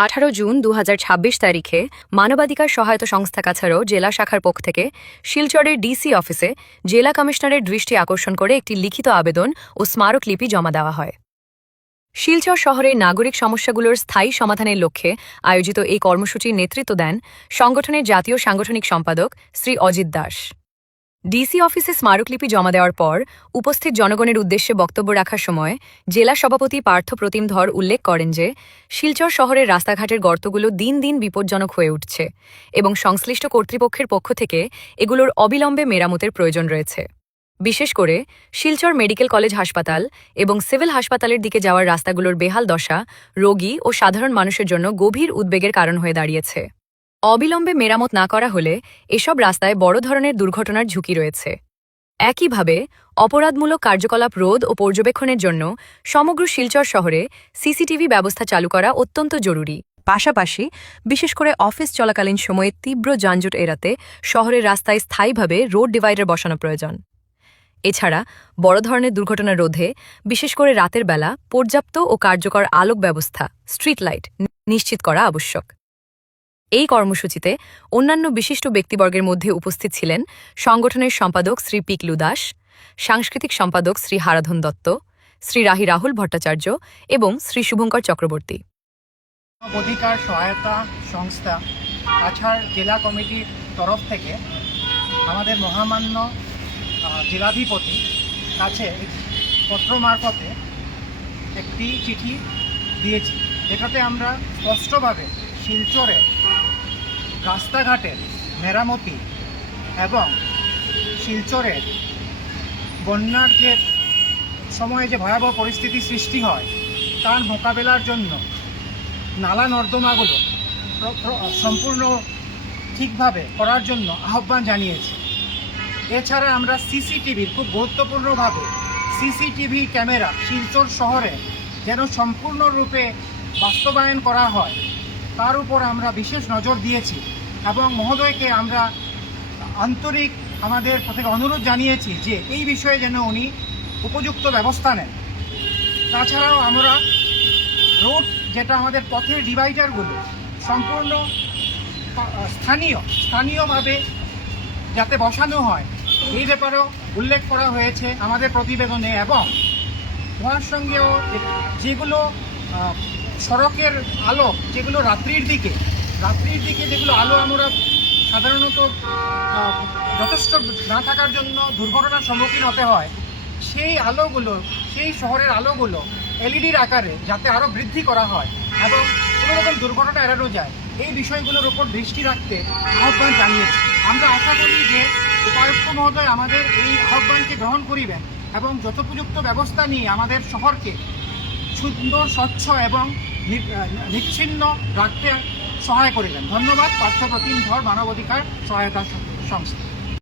18 June 2026 তারিখে মানবাধিকার সহায়তা সংস্থা কাছাড় জেলা শাখার পক্ষ থেকে শিলচরের ডিসি অফিসে জেলা কমিশনারের দৃষ্টি আকর্ষণ করে একটি লিখিত আবেদন ও স্মারকলিপি জমা দেওয়া হয়। শিলচর শহরের নাগরিক সমস্যাগুলোর স্থায়ী সমাধানের লক্ষ্যে আয়োজিত এই কর্মসূচির নেতৃত্ব দেন সংগঠনের জাতীয় সাংগঠনিক সম্পাদক শ্রী অজিত দাস। ডিসি অফিসে স্মারকলিপি জমা দেওয়ার পর উপস্থিত জনগণের উদ্দেশ্যে বক্তব্য রাখার সময় জেলা সভাপতি পার্থ প্রতিম ধর উল্লেখ করেন যে শিলচর শহরের রাস্তাঘাটের গর্তগুলো দিন দিন বিপজ্জনক হয়ে উঠছে এবং সংশ্লিষ্ট কর্তৃপক্ষের পক্ষ থেকে এগুলোর অবিলম্বে মেরামতের প্রয়োজন রয়েছে। বিশেষ করে শিলচর মেডিকেল কলেজ হাসপাতাল এবং সিভিল হাসপাতালের দিকে যাওয়ার রাস্তাগুলোর বেহাল দশা রোগী ও সাধারণ মানুষের জন্য গভীর উদ্বেগের কারণ হয়ে দাঁড়িয়েছে। অবিলম্বে মেরামত না করা হলে এসব রাস্তায় বড় ধরনের দুর্ঘটনার ঝুঁকি রয়েছে। একইভাবে অপরাধমূলক কার্যকলাপ রোধ ও পর্যবেক্ষণের জন্য সমগ্র শিলচর শহরে সিসিটিভি ব্যবস্থা চালু করা অত্যন্ত জরুরি। পাশাপাশি বিশেষ করে অফিস চলাকালীন সময়ে তীব্র যানজট এড়াতে শহরের রাস্তায় স্থায়ীভাবে রোড ডিভাইডার বসানো প্রয়োজন। এছাড়া বড় ধরনের দুর্ঘটনা রোধে বিশেষ করে রাতের বেলা পর্যাপ্ত ও কার্যকর আলোক ব্যবস্থা স্ট্রিট লাইট নিশ্চিত করা আবশ্যক। এই কর্মসূচিতে অন্যান্য বিশিষ্ট ব্যক্তিবর্গের মধ্যে উপস্থিত ছিলেন সংগঠনের সম্পাদক শ্রী পিকলু দাস, সাংস্কৃতিক সম্পাদক শ্রী হারাধন দত্ত, শ্রী রাহি রাহুল ভট্টাচার্য এবং শ্রী শুভঙ্কর চক্রবর্তী। মানবাধিকার সহায়তা সংস্থা কাছাড় জেলা কমিটির তরফ থেকে আমাদের মহামান্য জেলাধিপতি কাছে পত্র মারফতে একটি চিঠি দিয়েছি, যেটাতে আমরা স্পষ্টভাবে শিলচরে রাস্তাঘাটের মেরামতি এবং শিলচরের বন্যার যে সময়ে যে ভয়াবহ পরিস্থিতি সৃষ্টি হয় তার মোকাবেলার জন্য নালা নর্দমাগুলো সম্পূর্ণ ঠিকভাবে করার জন্য আহ্বান জানিয়েছি। এছাড়া আমরা সিসিটিভির খুব গুরুত্বপূর্ণভাবে সিসিটিভি ক্যামেরা শিলচর শহরে যেন সম্পূর্ণরূপে বাস্তবায়ন করা হয় তার উপর আমরা বিশেষ নজর দিয়েছি এবং মহোদয়কে আমরা আন্তরিক আমাদের থেকে অনুরোধ জানিয়েছি যে এই বিষয়ে যেন উনি উপযুক্ত ব্যবস্থা নেন। তাছাড়াও আমরা রোড যেটা আমাদের পথের ডিভাইডারগুলো সম্পূর্ণ স্থানীয়ভাবে যাতে বসানো হয় এই ব্যাপারেও উল্লেখ করা হয়েছে আমাদের প্রতিবেদনে। এবং উহার সঙ্গেও যেগুলো সড়কের আলো যেগুলো রাত্রির দিকে যেগুলো আলো আমরা সাধারণত যথেষ্ট না থাকার জন্য দুর্ঘটনার সম্মুখীন হতে হয়, সেই আলোগুলো সেই শহরের আলোগুলো এলইডির আকারে যাতে আরও বৃদ্ধি করা হয় এবং কোনো রকম দুর্ঘটনা এড়ানো যায় এই বিষয়গুলোর উপর দৃষ্টি রাখতে আহ্বান জানিয়েছি। আমরা আশা করি যে উপায়ুক্ত মহোদয় আমাদের এই আহ্বানকে গ্রহণ করিবেন এবং যথোপযুক্ত ব্যবস্থা নিয়ে আমাদের শহরকে সুন্দর স্বচ্ছ এবং নিচ্ছিন্ন রাখতে সহায় করিলেন। ধন্যবাদ। পার্থ প্রতিম ধর, মানবাধিকার সহায়তা সংস্থা।